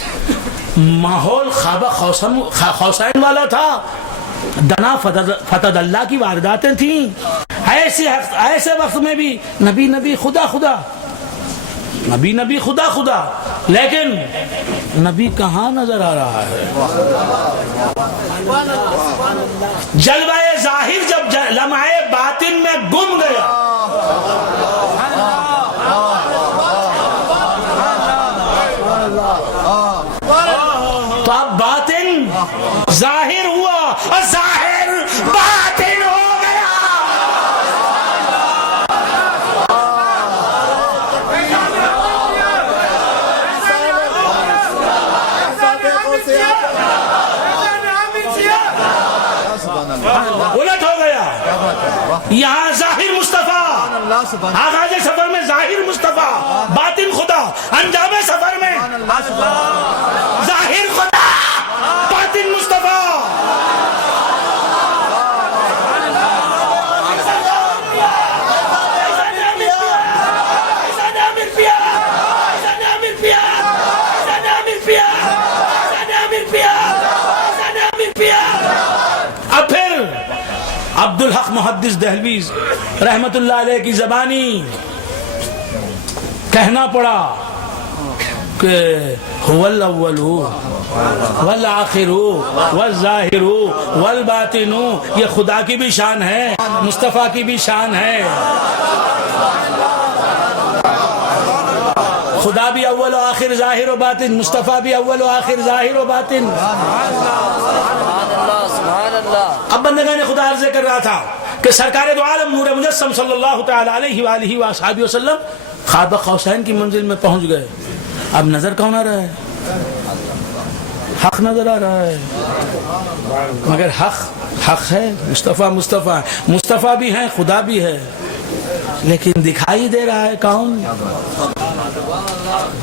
ماحول خواب قوسین والا تھا, دنا فتد اللہ کی وارداتیں تھیں. ایسے وقت میں بھی نبی نبی خدا خدا, نبی نبی خدا خدا, لیکن نبی کہاں نظر آ رہا ہے. جلوہ ظاہر جب لمحے باطن میں گم گیا, تو اب باطن ظاہر ہوا اور ظاہر باطن ہو گیا. الٹ ہو گیا. یہاں ظاہر مصطفیٰ, آغاز سفر میں ظاہر مصطفیٰ, باطن خدا. انجام سفر میں ظاہر خدا, باطن مصطفیٰ. اب پھر عبدالحق محدث دہلوی رحمت اللہ علیہ کی زبانی کہنا پڑا کہ هو الاول والآخر والظاہر والباطن. یہ خدا کی بھی شان ہے, مصطفیٰ کی بھی شان ہے. خدا بھی اول و آخر ظاہر و باطن، مصطفیٰ بھی اول و آخر ظاہر و باطن. سبحان اللہ. اب بندگان خدا عرض کر رہا تھا کہ سرکار دو عالم نور مجسم صلی اللہ تعالی علیہ وآلہ وآصحابہ وسلم قاب قوسین کی منزل میں پہنچ گئے. اب نظر کون آ رہا ہے؟ حق نظر آ رہا ہے، مگر حق ہے، مصطفیٰ ہے، مصطفیٰ بھی ہے، خدا بھی ہے، لیکن دکھائی دے رہا ہے کون؟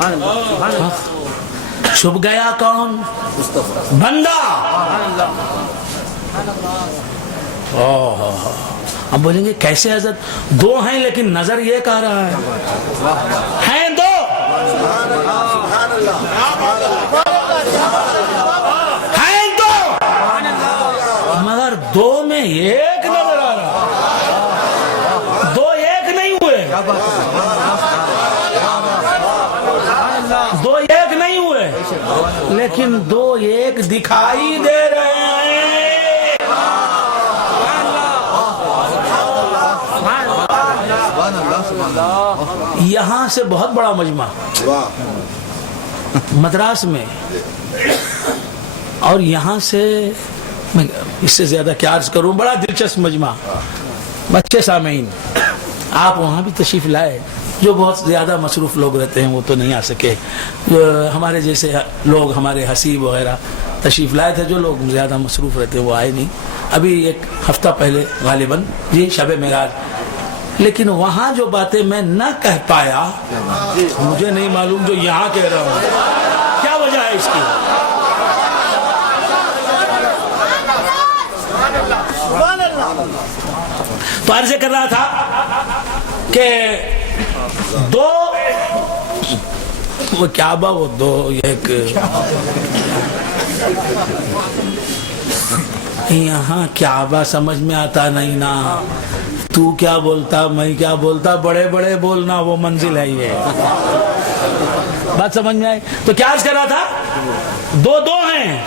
حق. چھپ گیا کون؟ بندہ. اب بولیں گے کیسے حضرت؟ دو ہیں لیکن نظر ایک آ رہا ہے. ہیں دو ہیں دو مگر دو میں ایک نظر آ رہا ہے. دو ایک نہیں ہوئے، دو ایک نہیں ہوئے، لیکن دو ایک دکھائی دے رہے ہیں. یہاں سے بہت بڑا مجمع مدراس میں، اور یہاں سے میں اس سے زیادہ کیا عرض کروں، بڑا دلچسپ مجمع. بچے سامعین آپ وہاں بھی تشریف لائے، جو بہت زیادہ مصروف لوگ رہتے ہیں وہ تو نہیں آ سکے. ہمارے جیسے لوگ، ہمارے حسیب وغیرہ تشریف لائے تھے، جو لوگ زیادہ مصروف رہتے ہیں وہ آئے نہیں. ابھی ایک ہفتہ پہلے غالباً جی شب معراج، لیکن وہاں جو باتیں میں نہ کہہ پایا مجھے نہیں معلوم جو یہاں کہہ رہا ہوں. کیا وجہ ہے اس کی؟ تو عرض کر رہا تھا کہ دو وہ کعبہ، وہ دو ایک یہاں کعبہ سمجھ میں آتا نہیں نا. تو کیا بولتا، میں کیا بولتا، بڑے بڑے بولنا وہ منزل ہے. یہ بات سمجھ میں آئی؟ تو کیا عرض کر رہا تھا؟ دو دو ہیں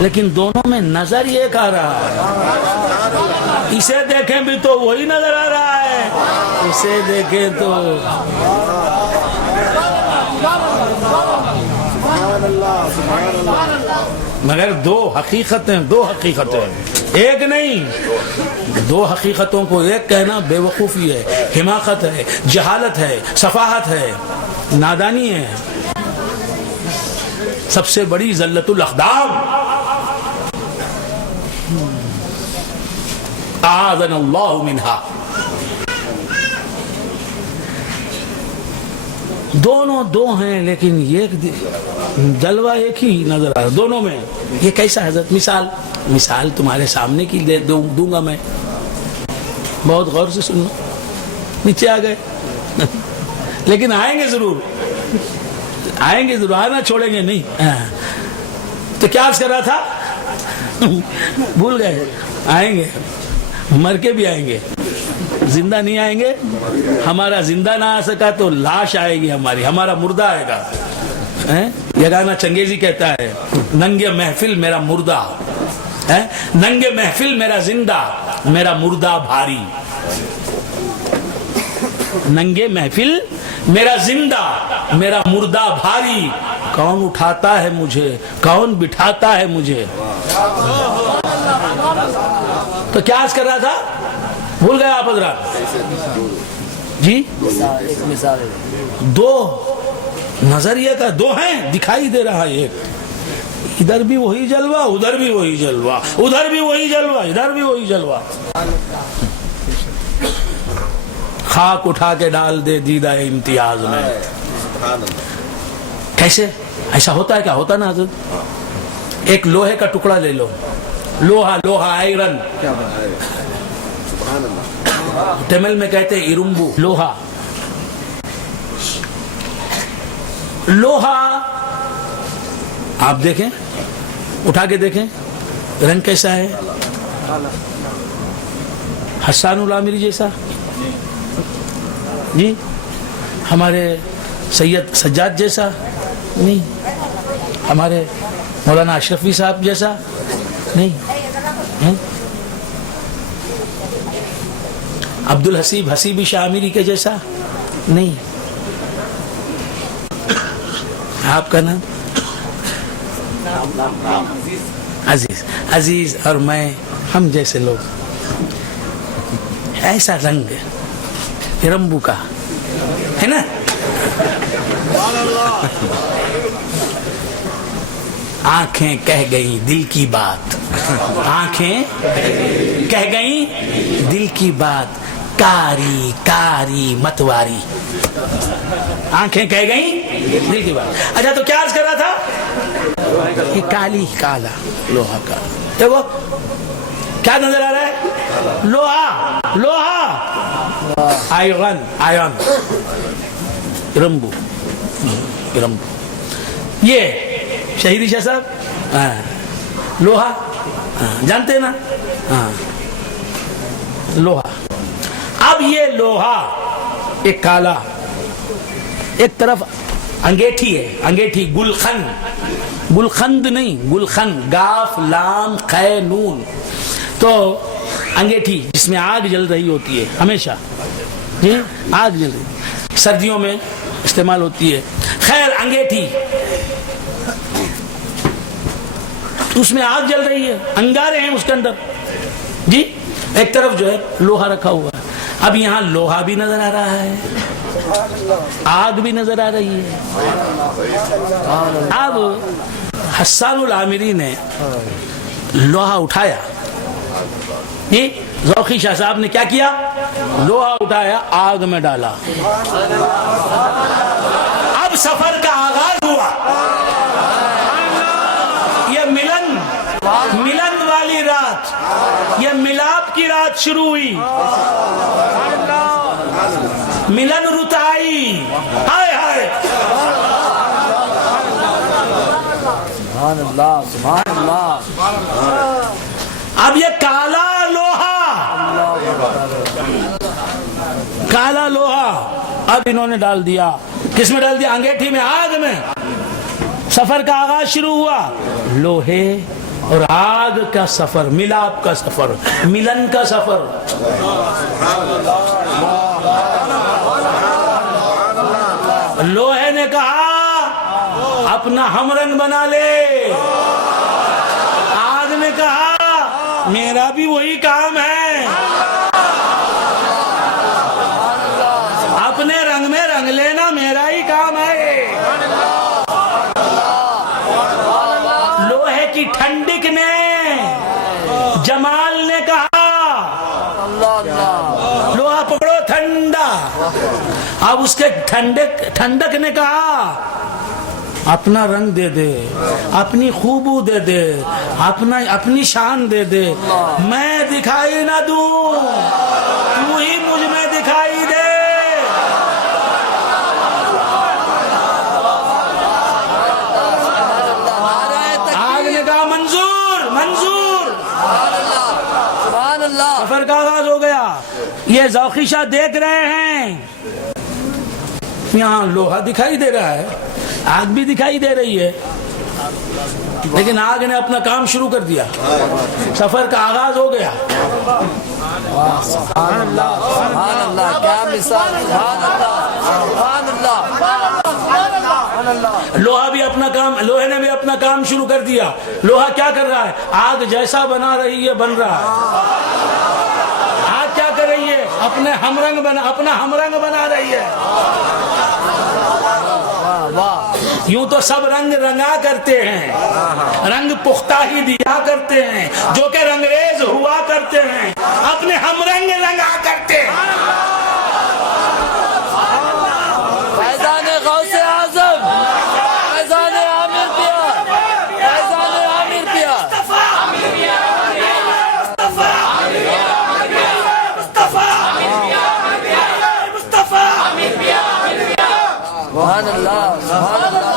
لیکن دونوں میں نظر ایک آ رہا ہے. اسے دیکھیں بھی تو وہی نظر آ رہا ہے، اسے دیکھیں تو مگر دو حقیقتیں، دو حقیقتیں ایک نہیں. دو حقیقتوں کو ایک کہنا بے وقوفی ہے، حماقت ہے، جہالت ہے، سفاہت ہے، نادانی ہے. سب سے بڑی ذلت الاقدام. اعاذنا اللہ منہا. دونوں دو ہیں لیکن ایک جلوہ ایک ہی نظر آ رہا دونوں میں. یہ کیسا حضرت؟ مثال تمہارے سامنے کی دوں گا میں، بہت غور سے سننا. نیچے آ گئے لیکن آئیں گے ضرور، آئیں گے ضرور، آنا چھوڑیں گے نہیں. تو کیا عرض کر رہا تھا؟ بھول گئے. آئیں گے، مر کے بھی آئیں گے، زندہ نہیں آئیں گے. ہمارا زندہ نہ آ سکا تو لاش آئے گی ہماری، ہمارا مردہ آئے گا. یہ گانا چنگیزی کہتا ہے، ننگے محفل میرا مردہ، ننگے محفل میرا زندہ، میرا مردہ بھاری. ننگے محفل میرا زندہ، میرا مردہ بھاری. کون اٹھاتا ہے مجھے، کون بٹھاتا ہے مجھے. تو کیا عرض کر رہا تھا؟ بھول گئے آپ حضرات جی؟ دو نظریہ کا دو ہیں، دکھائی دے رہا ہے ایک. ادھر بھی وہی جلوہ، ادھر بھی وہی جلوہ، ادھر بھی وہی جلوہ، ادھر بھی وہی جلوہ. خاک اٹھا کے ڈال دے دیدہ امتیاز میں. کیسے ایسا ہوتا ہے؟ کیا ہوتا نا حضرت، ایک لوہے کا ٹکڑا لے لو، لوہا آئرن، تمل میں کہتے ہیں ارمبو، لوہا آپ دیکھیں، اٹھا کے دیکھیں رنگ کیسا ہے؟ حسان العامری جیسا جی، ہمارے سید سجاد جیسا نہیں، ہمارے مولانا اشرفی صاحب جیسا نہیں، عبد الحسیب حسیبی شاہ امری کے جیسا نہیں. آپ کا نام عزیز. عزیز اور میں ہم جیسے لوگ ایسا رنگ رمبو کا ہے نا. آنکھیں کہہ گئی دل کی بات, آنکھیں کہہ گئی دل کی بات, کاری کاری متواری. آنکھیں کہہ گئی دل کی بات. اچھا تو کیا عرض کر رہا تھا؟ یہ کالی کالا لوہا کا دیکھو کیا نظر آ رہا ہے؟ لوہا لوہا, آئرن آئرن, رمبو رمبو. یہ شہیدی شاہ صاحب لوہا جانتے نا, لوہا. اب یہ لوہا ایک کالا, ایک طرف انگیٹھی ہے, انگیٹھی گلخن, گلخند نہیں گلخن, گاف لام خے نون. تو انگیٹھی جس میں آگ جل رہی ہوتی ہے ہمیشہ, جی آگ جل رہی, سردیوں میں استعمال ہوتی ہے. خیر انگیٹھی اس میں آگ جل رہی ہے, انگارے ہیں اس کے اندر جی, ایک طرف جو ہے لوہا رکھا ہوا ہے. اب یہاں لوہا بھی نظر آ رہا ہے, آگ بھی نظر آ رہی ہے. اب حسان العامری نے لوہا اٹھایا, یہ ذوقی شاہ صاحب نے کیا کیا؟ لوہا اٹھایا آگ میں ڈالا. اب سفر کا آغاز ہوا. یہ ملن والی رات, یہ ملاپ کی رات شروع ہوئی. ملن رتائی, ہائے ہائے سبحان اللہ سبحان اللہ. اب یہ کالا لوہا, کالا لوہا اب انہوں نے ڈال دیا. کس میں ڈال دیا؟ انگیٹھی میں, آگ میں. سفر کا آغاز شروع ہوا. لوہے اور آگ کا سفر, ملاپ کا سفر, ملن کا سفر. لوہے نے کہا اپنا ہم رنگ بنا لے, آگ نے کہا میرا بھی وہی کام ہے, اپنے رنگ میں رنگ لینا میرا ہی کام ہے. لوہے کی ٹھنڈک نے, جمال نے کہا لوہا پکڑو ٹھنڈا. اب اس کے ٹھنڈک نے کہا اپنا رنگ دے دے, اپنی خوبو دے دے, اپنی شان دے دے. میں دکھائی نہ دوں, تو ہی مجھ میں دکھائی دے. آگ نے کہا منظور منظور. سفر کا آغاز ہو گیا. یہ ذوقی شاہ دیکھ رہے ہیں یہاں لوہا دکھائی دے رہا ہے, آگ بھی دکھائی دے رہی ہے, لیکن آگ نے اپنا کام شروع کر دیا. سفر کا آغاز ہو گیا. سبحان اللہ سبحان اللہ, کیا مثال. سبحان اللہ سبحان اللہ. لوہا بھی اپنا کام, لوہے نے بھی اپنا کام شروع کر دیا. لوہا کیا کر رہا ہے؟ آگ جیسا بنا رہی ہے بن رہا ہے. آگ کیا کر رہی ہے؟ اپنا ہم رنگ بنا رہی ہے. یوں تو سب رنگ رنگا کرتے ہیں, رنگ پختہ ہی دیا کرتے ہیں, جو کہ رنگریز ہوا کرتے ہیں, اپنے ہم رنگ رنگا کرتے ہیں. فیضان غوث اعظم, فیضان عامر پیار, فیضان عامر پیار. سبحان اللہ سبحان اللہ.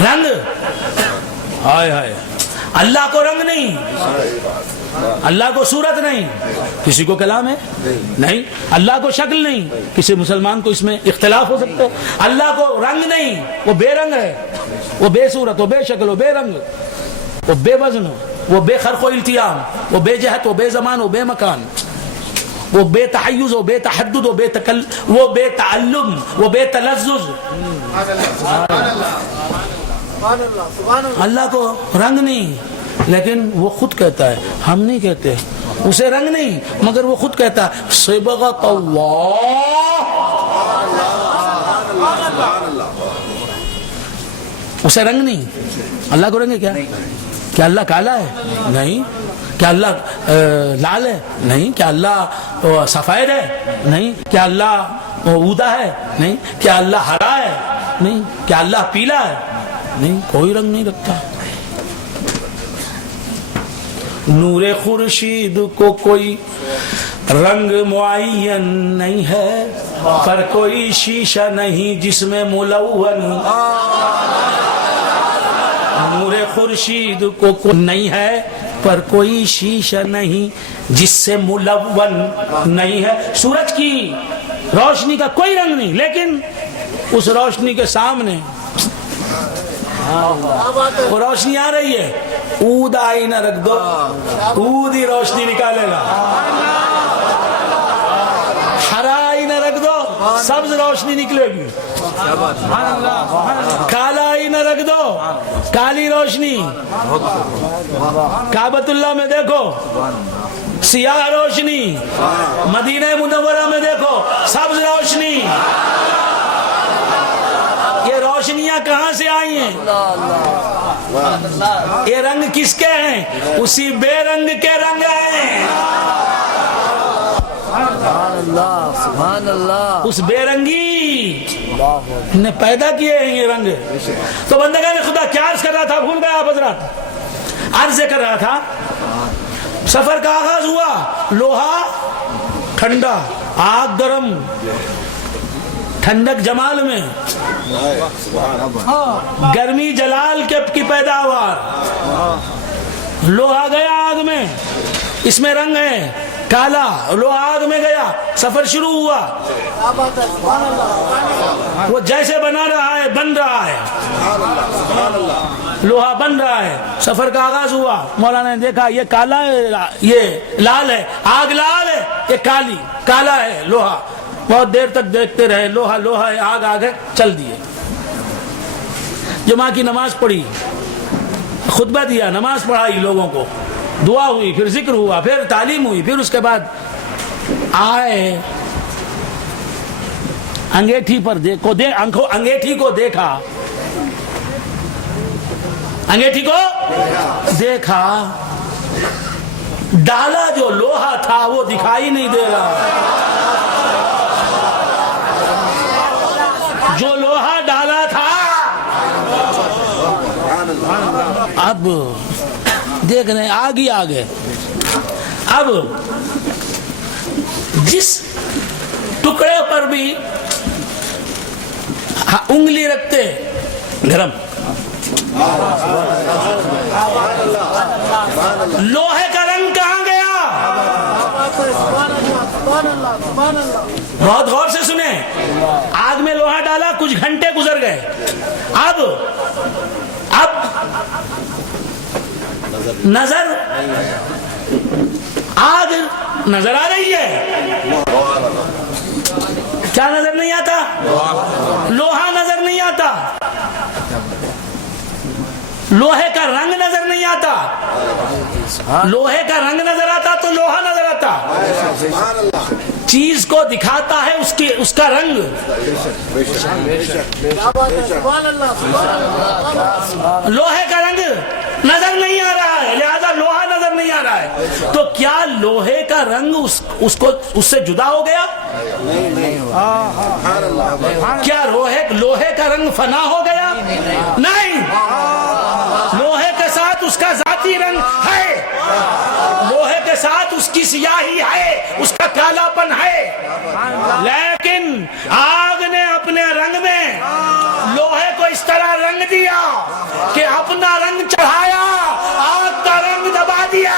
رنگ ہائے ہائے, اللہ کو رنگ نہیں, اللہ کو صورت نہیں, کسی کو کلام ہے نہیں, اللہ کو شکل نہیں, کسی مسلمان کو اس میں اختلاف ہو سکتا ہے. اللہ کو رنگ نہیں, وہ بے رنگ ہے, وہ بے صورت, وہ بے شکل, وہ بے رنگ, وہ بے وزن, وہ بے خرق و التیام, وہ بے جہت, وہ بے زمان, وہ بے مکان. وہ بے تحیز، وہ بے تحدد، وہ بے تعلم، وہ بے تلذذ. اللہ کو رنگ نہیں، لیکن وہ خود کہتا ہے، ہم نہیں کہتے. اسے رنگ نہیں مگر وہ خود کہتا ہے صبغۃ اللہ. اسے رنگ نہیں. اللہ کو رنگ ہے کیا؟ کیا اللہ کالا ہے؟ نہیں. کیا اللہ لال ہے؟ نہیں. کیا اللہ سفید ہے؟ نہیں. کیا اللہ اودا ہے؟ نہیں. کیا اللہ ہرا ہے؟ نہیں. کیا اللہ پیلا ہے؟ نہیں. کوئی رنگ نہیں رکھتا. نور خورشید کو کوئی رنگ معین نہیں ہے، پر کوئی شیشہ نہیں جس میں ملون. نور خورشید کو کوئی نہیں ہے، پر کوئی شیشہ نہیں جس سے ملون نہیں ہے. سورج کی روشنی کا کوئی رنگ نہیں، لیکن اس روشنی کے سامنے وہ روشنی آ رہی ہے، اود آئینہ رکھ دو، اود ہی روشنی نکالے گا. ہرا آئینہ رکھ دو، سبز روشنی نکلے گی. کالا آئینہ رکھ دو، کالی روشنی. کعبۃ اللہ میں دیکھو سیاہ روشنی، مدینہ منورہ میں دیکھو سبز روشنی. یہ روشنیاں کہاں سے آئی ہیں؟ یہ رنگ کس کے ہیں؟ اسی بے رنگ کے رنگ ہیں. سبحان اللہ. اس بے رنگی نے پیدا کیے ہیں یہ رنگ. تو بندگان خدا کیا عرض کر رہا تھا؟ بھول گیا آپ حضرات. عرض کر رہا تھا سفر کا آغاز ہوا، لوہا ٹھنڈا، آگ گرم، ٹھنڈک جمال میں، گرمی جلال کی پیداوار. لوہا گیا آگ میں، اس میں رنگ ہے کالا. لوہا آگ میں گیا، سفر شروع ہوا. وہ جیسے بنا رہا ہے بن رہا ہے، لوہا بن رہا ہے. سفر کا آغاز ہوا، مولانا نے دیکھا یہ کالا ہے، یہ لال ہے. آگ لال ہے، یہ کالا ہے لوہا. بہت دیر تک دیکھتے رہے، لوہا لوہا ہے، آگ آگ ہے، چل دیے. جمعہ کی نماز پڑھی، خطبہ دیا، نماز پڑھائی لوگوں کو، دعا ہوئی، پھر ذکر ہوا، پھر تعلیم ہوئی. پھر اس کے بعد آئے انگیٹھی پر انگیٹھی کو دیکھا، انگیٹھی کو دیکھا. ڈالا جو لوہا تھا وہ دکھائی نہیں دے رہا. جو لوہا ڈالا تھا اب دیکھ رہے آگے آگے. اب جس ٹکڑے پر بھی انگلی رکھتے گرم. لوہے کا رنگ کہاں گیا؟ بہت غور سے سنیں. آگ میں لوہا ڈالا، کچھ گھنٹے گزر گئے. اب نظر آگ نظر آ رہی ہے. کیا نظر نہیں آتا؟ لوہا نظر نہیں آتا. لوہے کا رنگ نظر نہیں آتا. لوہے کا رنگ نظر آتا تو لوہا نظر آتا. چیز کو دکھاتا ہے اس کا رنگ. لوہے کا رنگ نظر نہیں آ رہا ہے، لہذا لوہا نظر نہیں آ رہا ہے. تو کیا لوہے کا رنگ اس سے جدا ہو گیا؟ کیا لوہے کا رنگ فنا ہو گیا؟ نہیں. لوہے کے ساتھ اس کا ذاتی رنگ ہے، لوہے کے ساتھ اس کی سیاہی ہے، اس کا کالا پن ہے. لیکن آگ نے اپنے رنگ میں لوہے کو اس طرح رنگ دیا کہ اپنا رنگ چڑھایا، آگ کا رنگ دبا دیا.